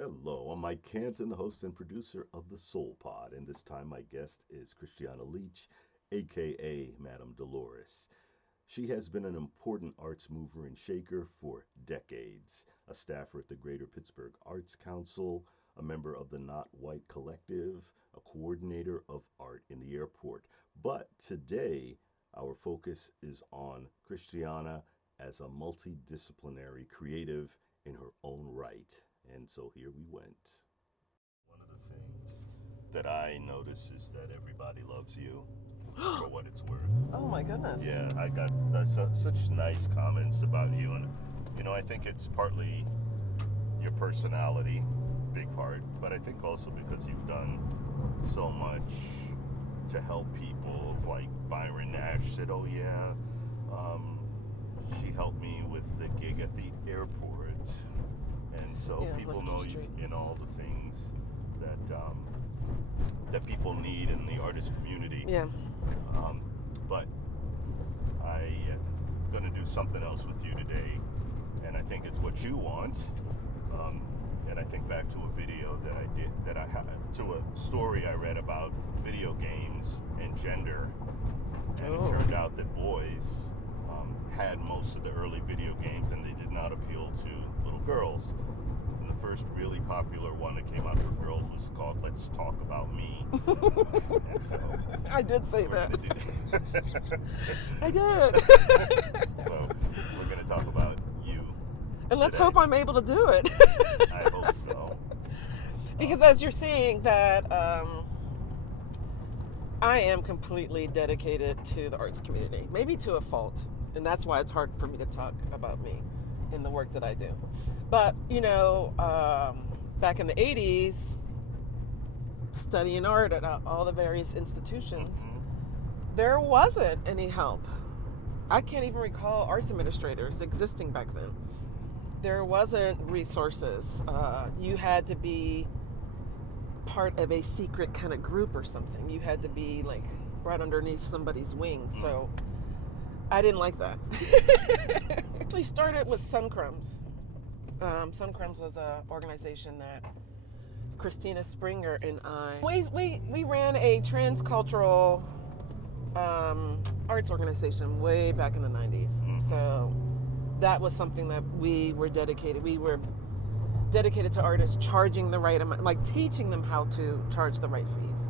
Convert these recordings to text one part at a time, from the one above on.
Hello, I'm Mike Canton, the host and producer of the Soul Pod, and this time my guest is Christiana Leach, aka Madame Dolores. She has been an important arts mover and shaker for decades, a staffer at the Greater Pittsburgh Arts Council, a member of the Not White Collective, a coordinator of art in the airport. But today, our focus is on Christiana as a multidisciplinary creative in her own right. And so here we went. One of the things that I notice is that everybody loves you for what it's worth. Oh my goodness. Yeah, I got such nice comments about you, and I think it's partly your personality, big part, but I think also because you've done so much to help people. Like Byron Nash said, "Oh yeah, she helped me with the gig at the airport," and so Yeah, people let's know keep you straight. in all the things that people need in the artist community. Yeah. But I am going to do something else with you today, and I think it's what you want. And I think back to a video that I had, to a story I read about video games and gender, and it turned out that boys had most of the early video games, and they did not appeal to little girls. And the first really popular one that came out for girls was called "Let's Talk About Me." And so I did say that. I did. So we're going to talk about you. And let's today. hope I'm able to do it. I hope so. Because as you're saying that, I am completely dedicated to the arts community, maybe to a fault. And that's why it's hard for me to talk about me in the work that I do. But, back in the 80s, studying art at all the various institutions, there wasn't any help. I can't even recall arts administrators existing back then. There wasn't resources. You had to be part of a secret kind of group or something. You had to be like brought underneath somebody's wing. So I didn't like that. Actually started with Sun Crumbs. Sun Crumbs was an organization that Christina Springer and I, we ran a transcultural arts organization way back in the 90s. So that was something that we were dedicated. We were dedicated to artists charging the right amount, like teaching them how to charge the right fees.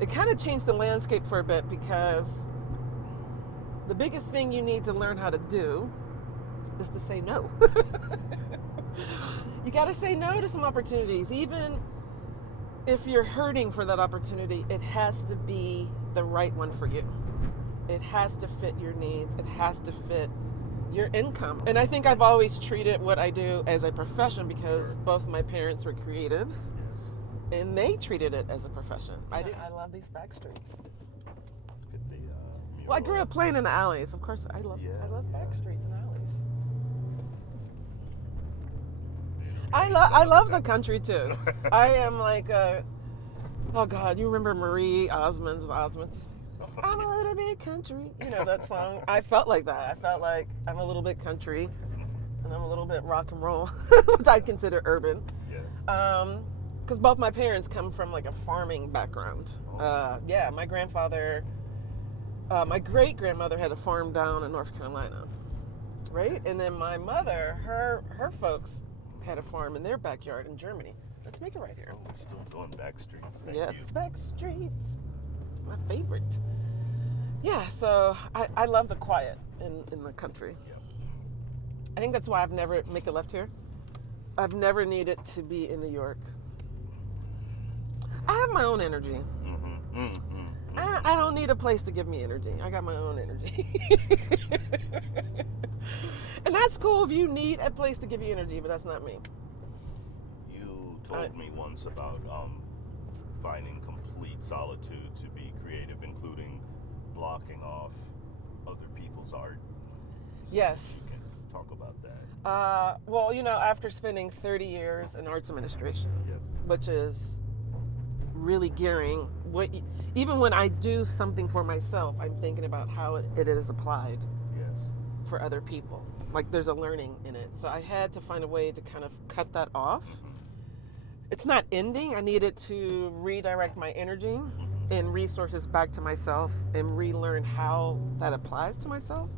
It kind of changed the landscape for a bit because the biggest thing you need to learn how to do is to say no. You got to say no to some opportunities. Even if you're hurting for that opportunity, it has to be the right one for you. It has to fit your needs. It has to fit your income. And I think I've always treated what I do as a profession because both my parents were creatives and they treated it as a profession. I love these back streets. Well, I grew up playing in the alleys. Of course, I love back streets and alleys. I love the country too. I am like, oh God, you remember Marie Osmond's The Osmonds? I'm a little bit country. You know that song? I felt like that. I felt like I'm a little bit country and I'm a little bit rock and roll, which I consider urban. Yes. Because both my parents come from like a farming background. Yeah, my grandfather, my great grandmother had a farm down in North Carolina, right? And then my mother, her folks had a farm in their backyard in Germany. Let's make it right here. Oh, we're still doing back streets. Thank Yes, you. back streets, my favorite. Yeah, so I love the quiet in the country. Yep. I think that's why I've never make a left here. I've never needed to be in New York. I have my own energy. I don't need a place to give me energy. I got my own energy. And that's cool if you need a place to give you energy, but that's not me. You told me once about finding complete solitude to be creative, including blocking off other people's art. Yes. You can talk about that. Well, after spending 30 years in arts administration, Yes. which is really gearing, even when I do something for myself, I'm thinking about how it is applied Yes. for other people. Like there's a learning in it. So I had to find a way to kind of cut that off it's not ending. I needed to redirect my energy and resources back to myself and relearn how that applies to myself.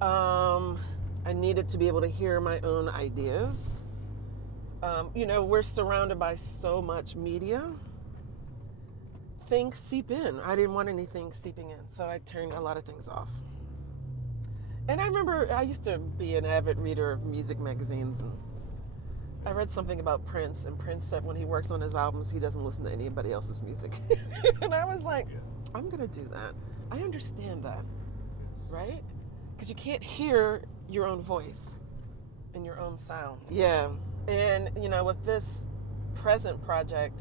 I needed to be able to hear my own ideas. We're surrounded by so much media. Things seep in. I didn't want anything seeping in, so I turned a lot of things off. And I remember I used to be an avid reader of music magazines, and I read something about Prince, and Prince said when he works on his albums, he doesn't listen to anybody else's music. And I was like, I'm going to do that. I understand that, right? Because you can't hear your own voice and your own sound. Yeah. And, with this present project,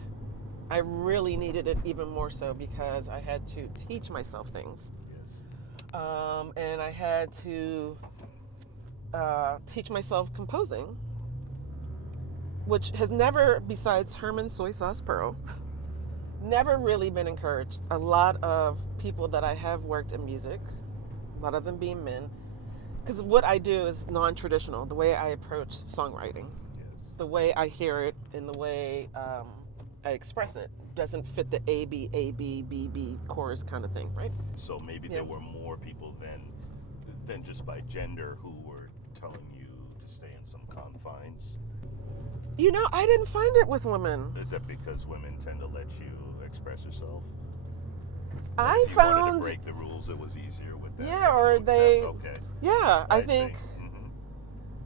I really needed it even more so because I had to teach myself things. Yes. And I had to teach myself composing, which has never, besides Herman Soy Sauce Pearl, never really been encouraged. A lot of people that I have worked in music, a lot of them being men, because what I do is non-traditional, the way I approach songwriting. Yes. The way I hear it and the way I express it doesn't fit the A, B, B, B chorus kind of thing, right? So maybe there were more people than just by gender who were telling you to stay in some confines. I didn't find it with women. Is that because women tend to let you express yourself? I If you found wanted to break the rules, it was easier with them. Yeah, or they. Okay. Yeah, I see. think Mhm.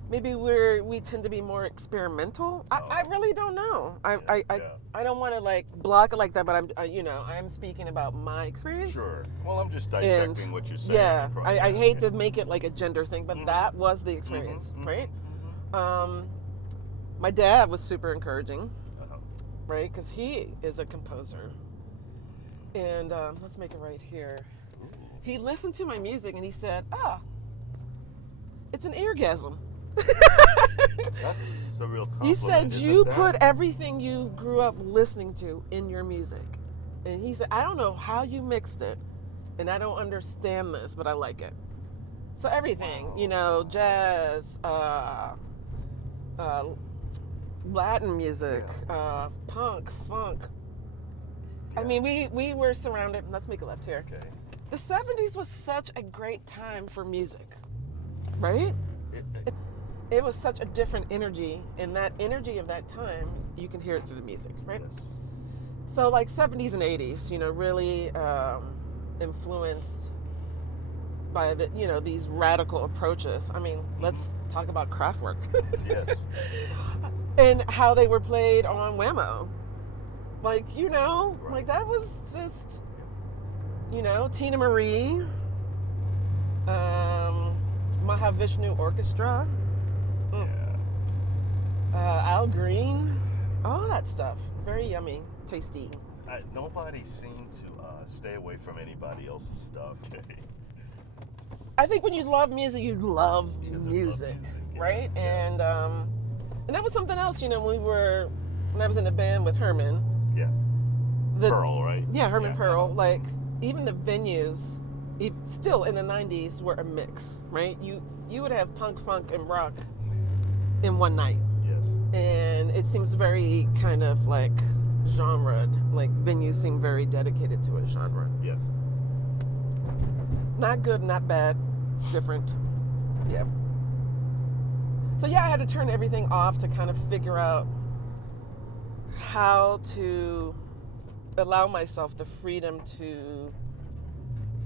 maybe we tend to be more experimental. I really don't know. I don't want to block it like that, but I'm speaking about my experience. Sure. Well, I'm just dissecting what you're saying. Yeah, I hate to make it like a gender thing, but that was the experience, right? My dad was super encouraging, right? Because he is a composer. And let's make it right here. He listened to my music and he said, it's an eargasm. That's a real compliment. He said, isn't you that? put everything you grew up listening to in your music. And he said, I don't know how you mixed it, and I don't understand this, but I like it. So everything, jazz, Latin music, punk, funk. I mean, we were surrounded. Let's make a left here. Okay. The 70s was such a great time for music, right? It was such a different energy, and that energy of that time, you can hear it through the music, right? Yes. So 70s and 80s, really influenced by these radical approaches. I mean, let's talk about Kraftwerk. Yes. And how they were played on Whammo. That was just, Tina Marie, Mahavishnu Orchestra, Al Green, all that stuff. Very yummy, tasty. Nobody seemed to stay away from anybody else's stuff. I think when you love music, you love music, right? Yeah. And that was something else, when I was in a band with Herman. Yeah. Pearl, right? Yeah, Herman Pearl. Even the venues, still in the 90s, were a mix, right? You would have punk, funk, and rock in one night. Yes. And it seems very kind of genred. Venues seem very dedicated to a genre. Yes. Not good, not bad, different. Yeah. So I had to turn everything off to kind of figure out how to allow myself the freedom to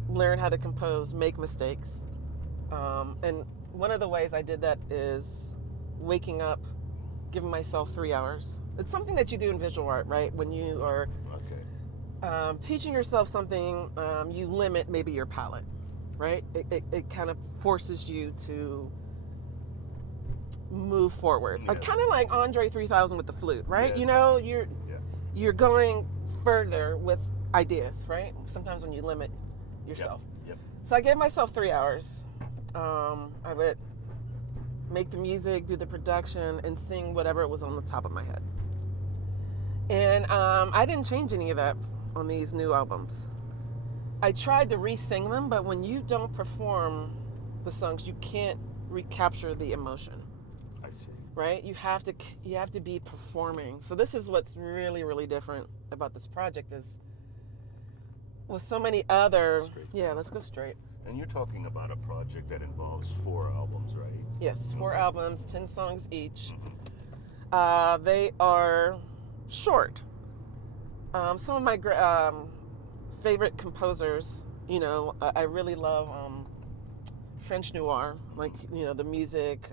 learn how to compose, make mistakes. And one of the ways I did that is waking up, giving myself 3 hours. It's something that you do in visual art, right? When you are teaching yourself something, you limit maybe your palette, right? It kind of forces you to move forward. Yes. Kind of like Andre 3000 with the flute, right? Yes. You're going further with ideas, right? Sometimes when you limit yourself. Yep. So I gave myself 3 hours. I would make the music, do the production, and sing whatever was on the top of my head. And I didn't change any of that on these new albums. I tried to re-sing them, but when you don't perform the songs, you can't recapture the emotion. I see. right? You have to be performing. So this is what's really, really different about this project is with so many other. Straight. Yeah, let's go straight. And you're talking about a project that involves 4 albums, right? Yes, 4 Okay. albums, 10 songs each. Mm-hmm. They are short. Some of my favorite composers, I really love French noir, like, the music,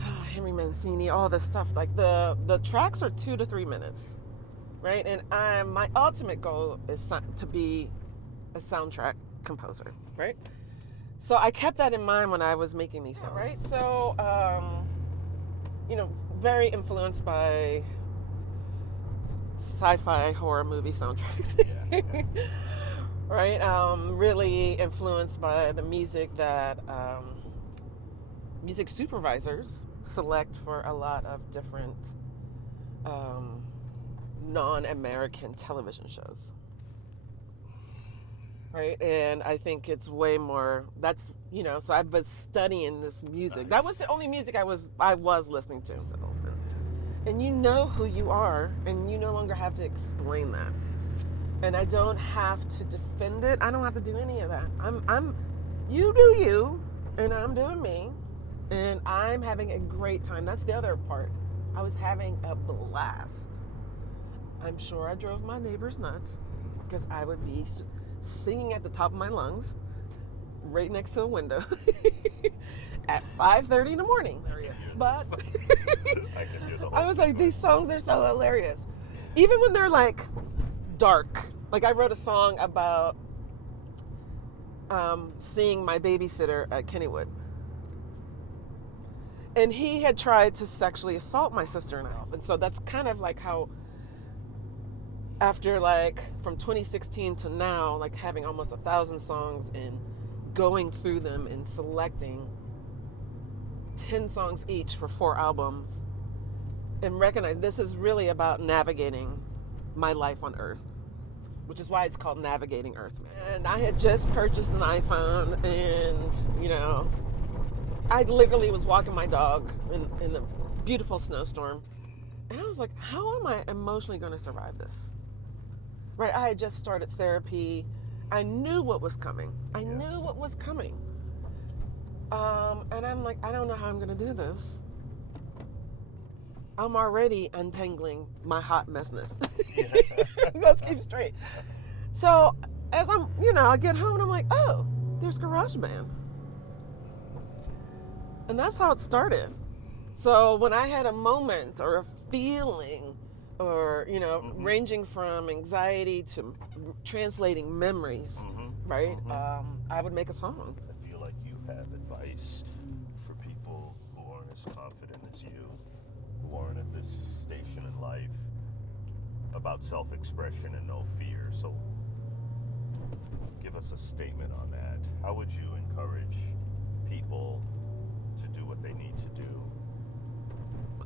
Henry Mancini, all this stuff. Like the tracks are 2 to 3 minutes, right? And my ultimate goal is to be a soundtrack composer, right? So I kept that in mind when I was making these songs, right? So, very influenced by sci-fi horror movie soundtracks, right? Really influenced by the music that music supervisors select for a lot of different non-American television shows. Right, and I think it's way more. That's So I was studying this music. Nice. That was the only music I was listening to. And you know who you are, and you no longer have to explain that. And I don't have to defend it. I don't have to do any of that. You do you, and I'm doing me, and I'm having a great time. That's the other part. I was having a blast. I'm sure I drove my neighbors nuts because I would be singing at the top of my lungs right next to the window at 5:30 in the morning. But I was like, these songs are so hilarious. Even when they're like dark. Like I wrote a song about seeing my babysitter at Kennywood. And he had tried to sexually assault my sister and I. And so that's kind of like how after from 2016 to now, having almost 1,000 songs and going through them and selecting 10 songs each for 4 albums and recognize this is really about navigating my life on Earth, which is why it's called Navigating Earth. And I had just purchased an iPhone and, I literally was walking my dog in a beautiful snowstorm. And I was like, how am I emotionally going to survive this? Right, I had just started therapy. I knew what was coming. And I'm like, I don't know how I'm going to do this. I'm already untangling my hot messness. Let's keep straight. So as I'm, I get home and I'm like, oh, there's GarageBand. And that's how it started. So when I had a moment or a feeling or, ranging from anxiety to translating memories, right? I would make a song. I feel like you have advice for people who aren't as confident as you, who aren't at this station in life, about self-expression and no fear. So give us a statement on that. How would you encourage people to do what they need to do?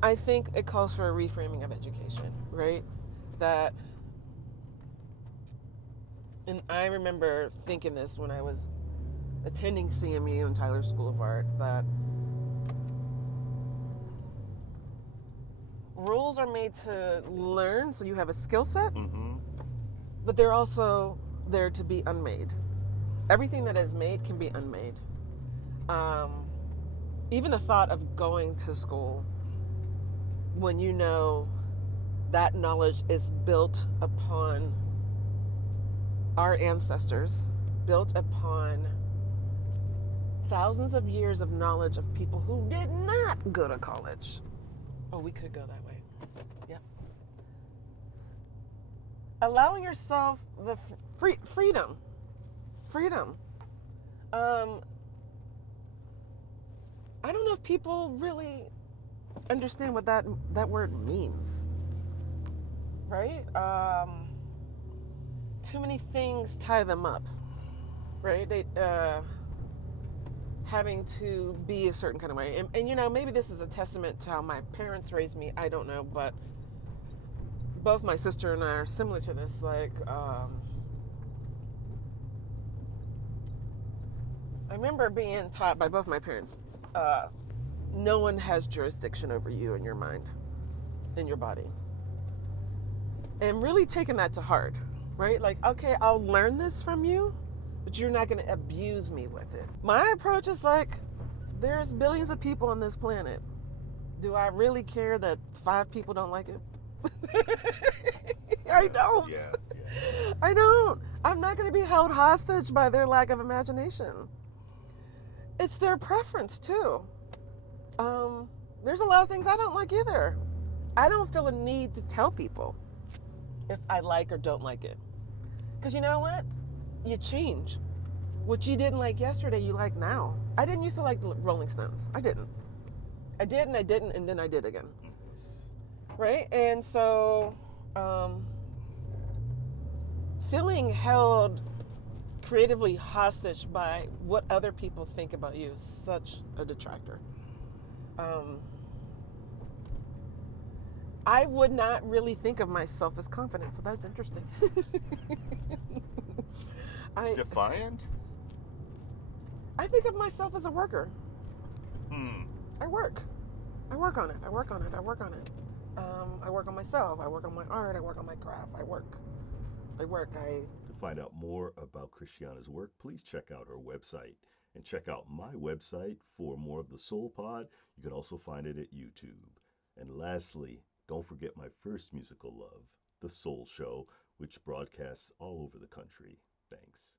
I think it calls for a reframing of education, right? And I remember thinking this when I was attending CMU and Tyler School of Art, that rules are made to learn, so you have a skill set, but they're also there to be unmade. Everything that is made can be unmade. Even the thought of going to school when you know that knowledge is built upon our ancestors, built upon thousands of years of knowledge of people who did not go to college. Oh, we could go that way. Yep. Allowing yourself the freedom. I don't know if people really understand what that word means, right? Too many things tie them up, right? They having to be a certain kind of way, and maybe this is a testament to how my parents raised me. I don't know, but both my sister and I are similar to this. I remember being taught by both my parents, no one has jurisdiction over you and your mind and your body. And really taking that to heart, right? Like, okay, I'll learn this from you, but you're not going to abuse me with it. My approach is like, there's billions of people on this planet. Do I really care that 5 people don't like it? I don't. Yeah. I don't. I'm not going to be held hostage by their lack of imagination. It's their preference, too. There's a lot of things I don't like either. I don't feel a need to tell people if I like or don't like it. Because you know what? You change. What you didn't like yesterday, you like now. I didn't used to like the Rolling Stones. I didn't. I did and I didn't, and then I did again. Right? And so, feeling held creatively hostage by what other people think about you is such a detractor. I would not really think of myself as confident, so that's interesting. Defiant? I think of myself as a worker. I work on it. I work on myself. I work on my art. I work on my craft. I work. To find out more about Christiana's work, please check out her website. And check out my website for more of the Soul Pod. You can also find it at YouTube. And lastly, don't forget my first musical love, The Soul Show, which broadcasts all over the country. Thanks.